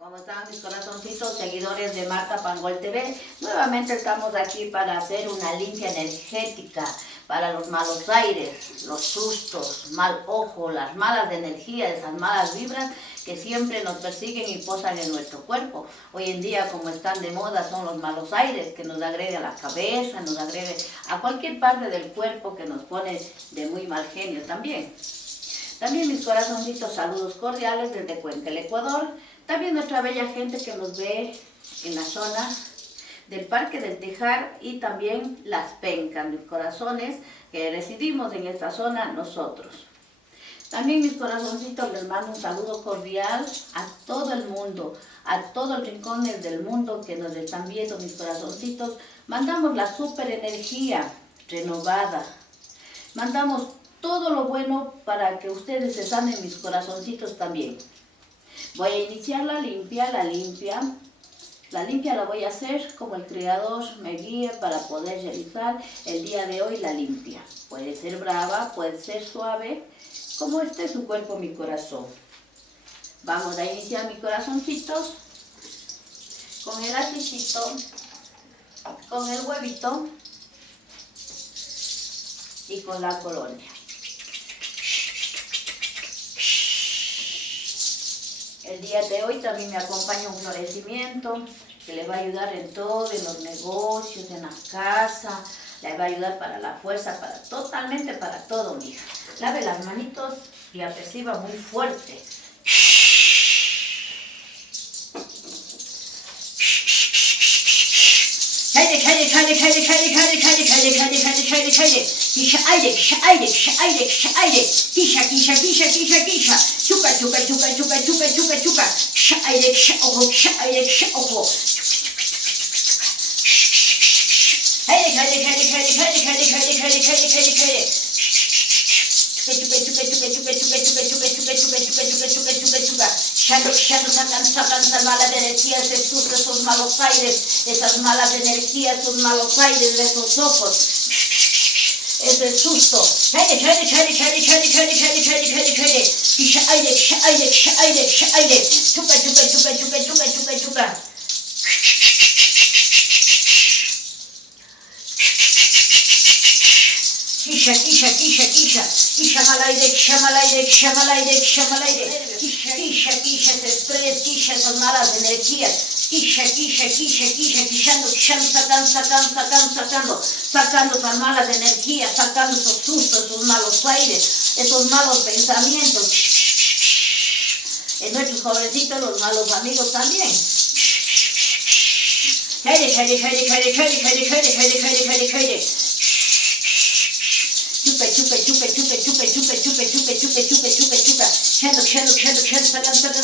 ¿Cómo están mis corazoncitos, seguidores de Marta Pangol TV? Nuevamente estamos aquí para hacer una limpia energética para los malos aires, los sustos, mal ojo, las malas energías, esas malas vibras que siempre nos persiguen y posan en nuestro cuerpo. Hoy en día, como están de moda, son los malos aires que nos agrede a la cabeza, nos agrede a cualquier parte del cuerpo, que nos pone de muy mal genio también. También mis corazoncitos, saludos cordiales desde Cuenca, el Ecuador. También nuestra bella gente que nos ve en la zona del Parque del Tejar y también Las Pencas, mis corazones, que residimos en esta zona nosotros. También mis corazoncitos, les mando un saludo cordial a todo el mundo, a todos los rincones del mundo que nos están viendo, mis corazoncitos. Mandamos la super energía renovada. Mandamos todo lo bueno para que ustedes se sanen, mis corazoncitos también. Voy a iniciar la limpia. La limpia la voy a hacer como el Creador me guíe para poder realizar el día de hoy la limpia. Puede ser brava, puede ser suave, como esté su cuerpo, mi corazón. Vamos a iniciar, mis corazoncitos, con el ajicito, con el huevito y con la colonia. El día de hoy también me acompaña un florecimiento que le va a ayudar en todo, en los negocios, en la casa, le va a ayudar para la fuerza, totalmente para todo, mija. Lave las manitos y aperciba muy fuerte. Sacan malas energías, esos sustos, esos malos aires, esas malas energías, esos malos aires de esos ojos, ese susto. Kisha mal aire, kisha ese estrés, kisha esas malas energías, sacando esas malas energías, sacando esos sustos, esos malos aires, esos malos pensamientos. En nuestros jovencitos, los malos amigos también.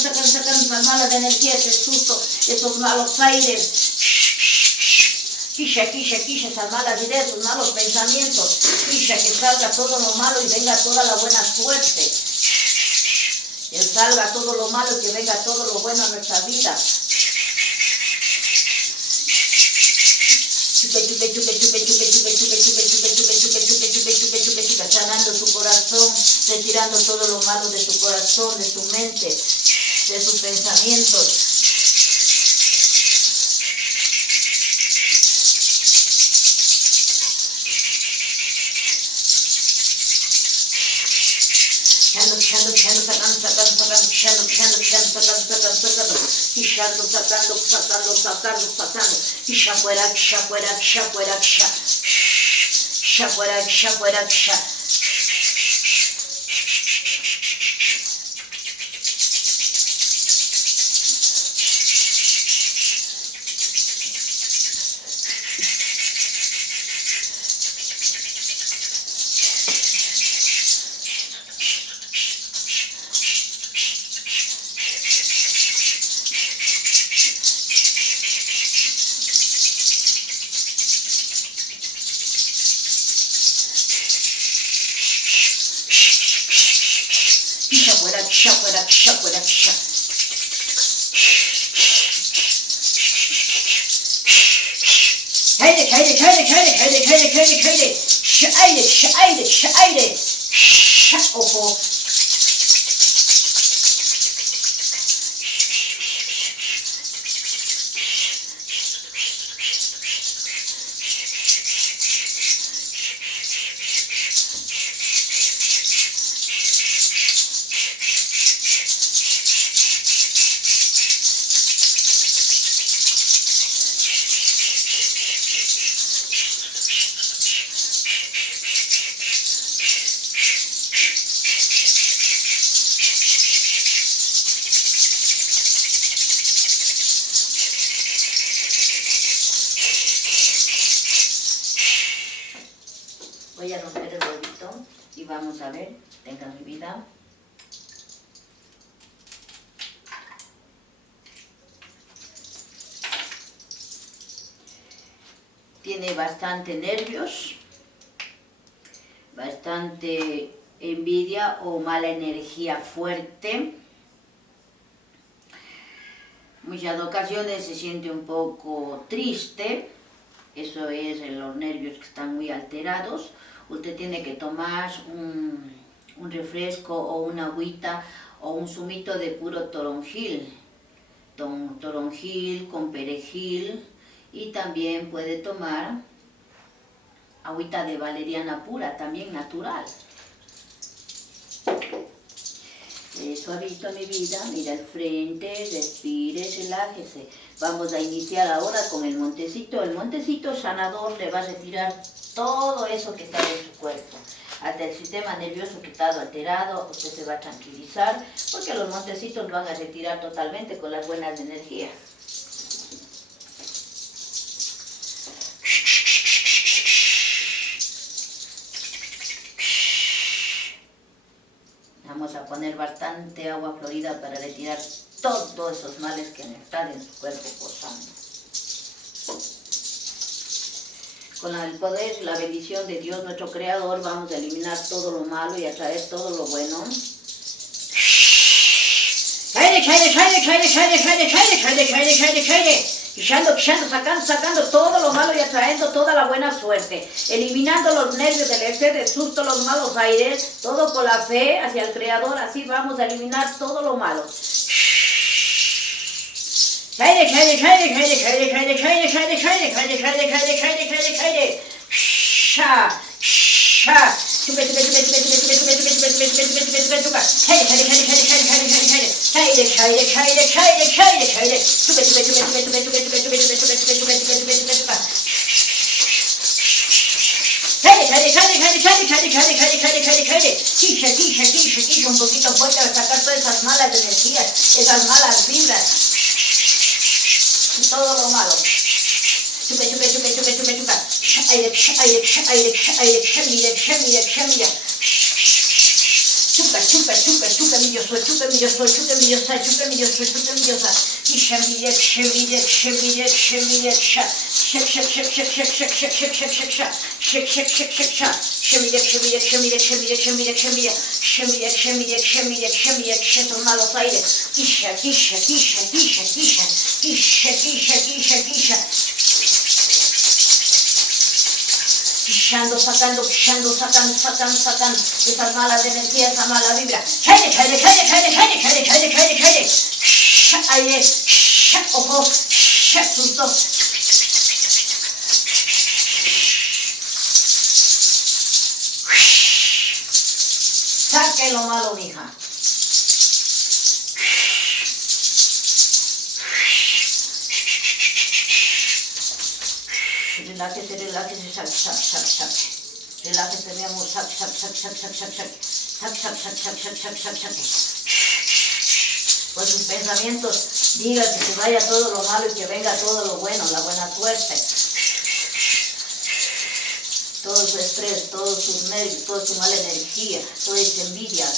Sacan esas malas energías, ese susto, esos malos aires. Kisha, esas malas ideas, esos malos pensamientos. Kisha, que salga todo lo malo y venga toda la buena suerte. Que salga todo lo malo y que venga todo lo bueno a nuestra vida. Sanando su corazón, retirando todo lo malo de su corazón, de su mente, de sus pensamientos. Sacando. Kisha fuera. Ojo. Voy a romper el huevito y vamos a ver, tengan mi vida. Tiene bastante nervios, bastante envidia o mala energía fuerte. Muchas ocasiones se siente un poco triste, eso es los nervios que están muy alterados. Usted tiene que tomar un refresco o una agüita o un zumito de puro toronjil, toronjil con perejil, y también puede tomar agüita de valeriana pura, también natural. Suavito mi vida, mira al frente, respire, relájese. Vamos a iniciar ahora con el montecito. El montecito sanador le va a retirar todo eso que está en su cuerpo. Hasta el sistema nervioso que está alterado, usted se va a tranquilizar, porque los montecitos van a retirar totalmente con las buenas energías. Vamos a poner bastante agua florida para retirar todos esos males que están en su cuerpo posando. Con el poder y la bendición de Dios, nuestro Creador, vamos a eliminar todo lo malo y atraer todo lo bueno. Sacando todo lo malo y atrayendo toda la buena suerte, eliminando los nervios del estrés, del susto, los malos aires, todo con la fe hacia el Creador. Así vamos a eliminar todo lo malo. Quisha, un poquito fuerte para sacar todas esas malas energías, esas malas vibras, todo lo malo. Son malos aires. Sacando esas malas energías, esa mala vibra. Aire, ojo, susto. Saque lo malo, mija. Relájese, saque. Relájese, mi amor, saque. Por sus pensamientos, diga que se vaya todo lo malo y que venga todo lo bueno, la buena suerte. Todo su estrés, todos sus nervios, toda su mala energía, toda esa envidia.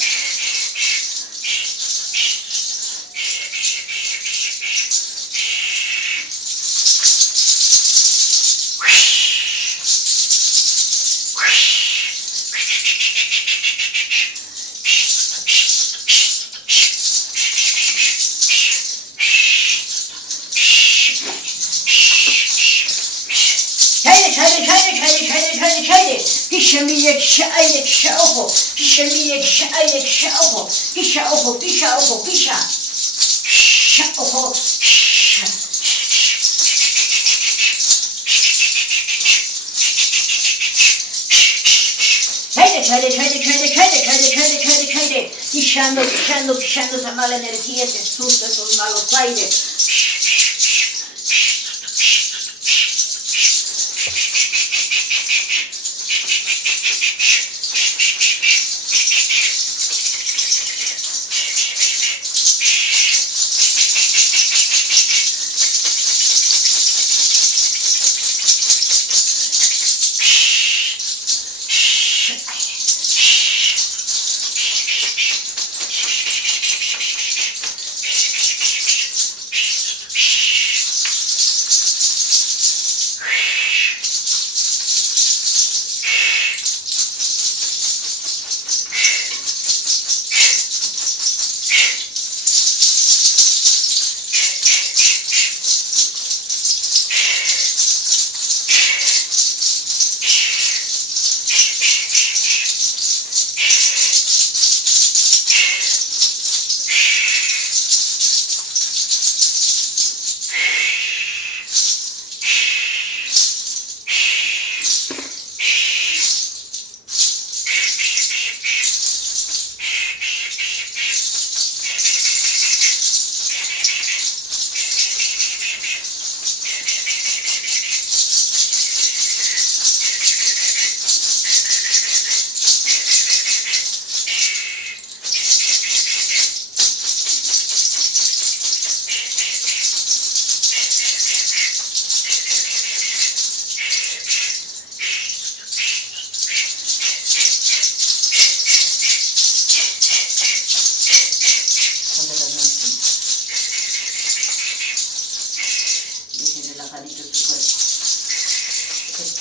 Quishando esa mala energía, ese susto, esos malos aires.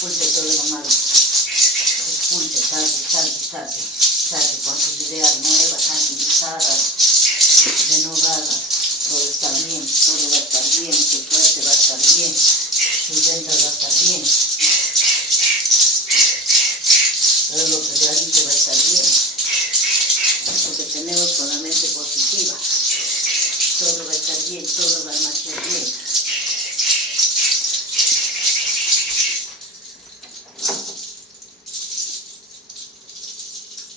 expulse todo lo malo, expulse, salte con tus ideas nuevas, antiguadas, renovadas. Todo está bien, todo va a estar bien, tu suerte va a estar bien, tus ventas va a estar bien, todo lo que realice va a estar bien, porque tenemos con la mente positiva, todo va a estar bien, todo va a marchar bien.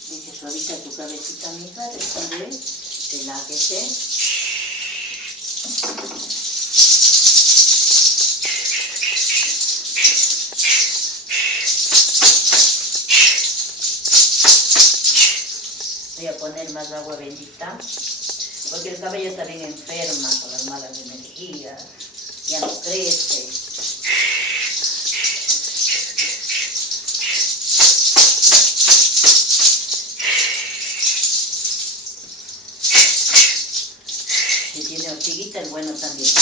Deje suavita tu cabecita, mija, respire, relájese. Voy a poner más agua bendita, porque el cabello también enferma con las malas energías, ya no crece. Si tiene ortiguita es bueno también.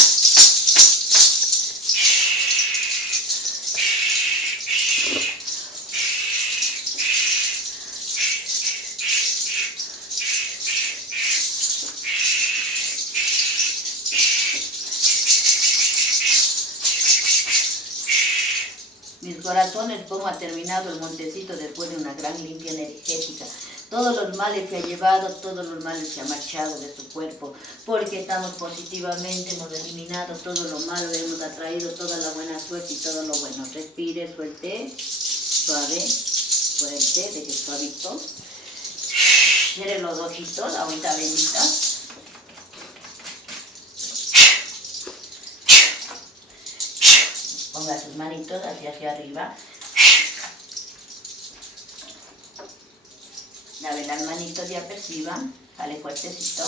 Mis corazones, cómo ha terminado el montecito después de una gran limpia energética. Todos los males se ha llevado, todos los males se ha marchado de su cuerpo, porque estamos positivamente, hemos eliminado todo lo malo, hemos atraído toda la buena suerte y todo lo bueno. Respire, suelte, suave, suelte, deje suavito. Cierre los ojitos, agüita bendita. Ponga sus manitos hacia arriba. Lave las manitos y aperciban. Jale fuertecito.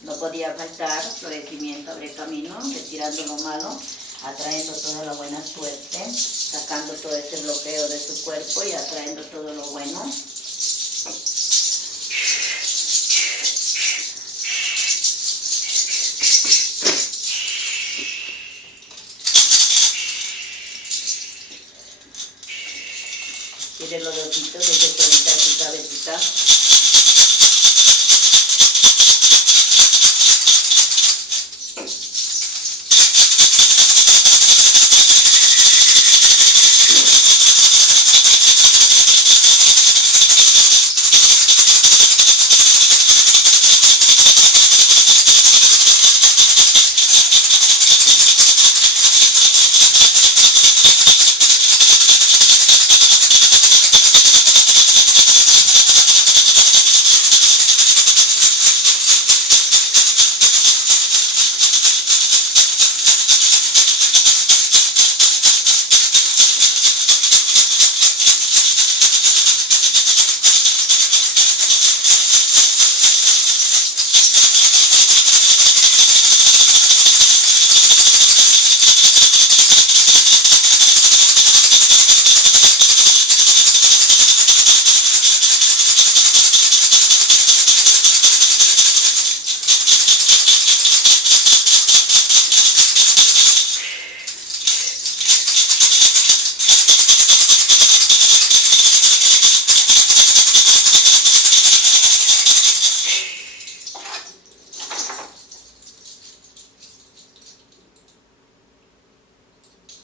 No podía faltar florecimiento, abre camino, retirando lo malo, atrayendo toda la buena suerte, sacando todo ese bloqueo de su cuerpo y atrayendo todo lo bueno. Tire los ojitos, deje suelta su cabecita.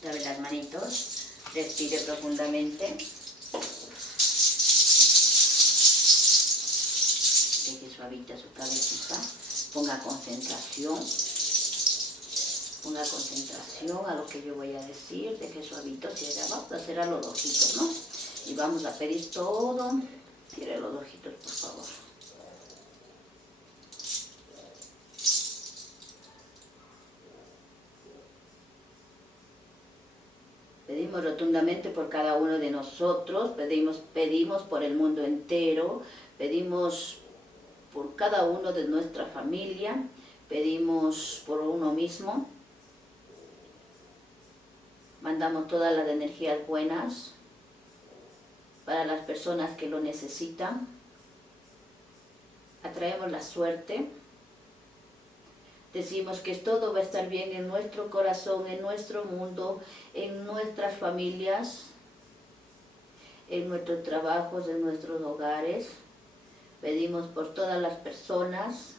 Lave las manitos, respire profundamente. Deje suavita su cabecita, ponga concentración a lo que yo voy a decir, deje suavito, cierra, vamos a cerrar los ojitos, ¿no? Y vamos a pedir todo, cierre los ojitos por favor. Pedimos rotundamente por cada uno de nosotros, pedimos por el mundo entero, pedimos por cada uno de nuestra familia, pedimos por uno mismo. Mandamos todas las energías buenas para las personas que lo necesitan. Atraemos la suerte. Decimos que todo va a estar bien en nuestro corazón, en nuestro mundo, en nuestras familias, en nuestros trabajos, en nuestros hogares. Pedimos por todas las personas.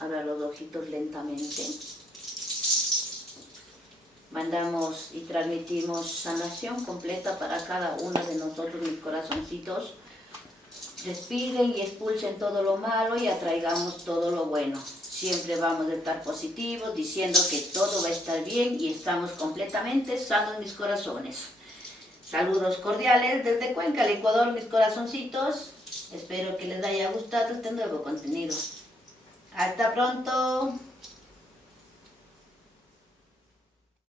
Abra los ojitos lentamente. Mandamos y transmitimos sanación completa para cada uno de nosotros, mis corazoncitos. Respiren y expulsen todo lo malo y atraigamos todo lo bueno. Siempre vamos a estar positivos, diciendo que todo va a estar bien y estamos completamente sanos, mis corazones. Saludos cordiales desde Cuenca, el Ecuador, mis corazoncitos. Espero que les haya gustado este nuevo contenido. Hasta pronto.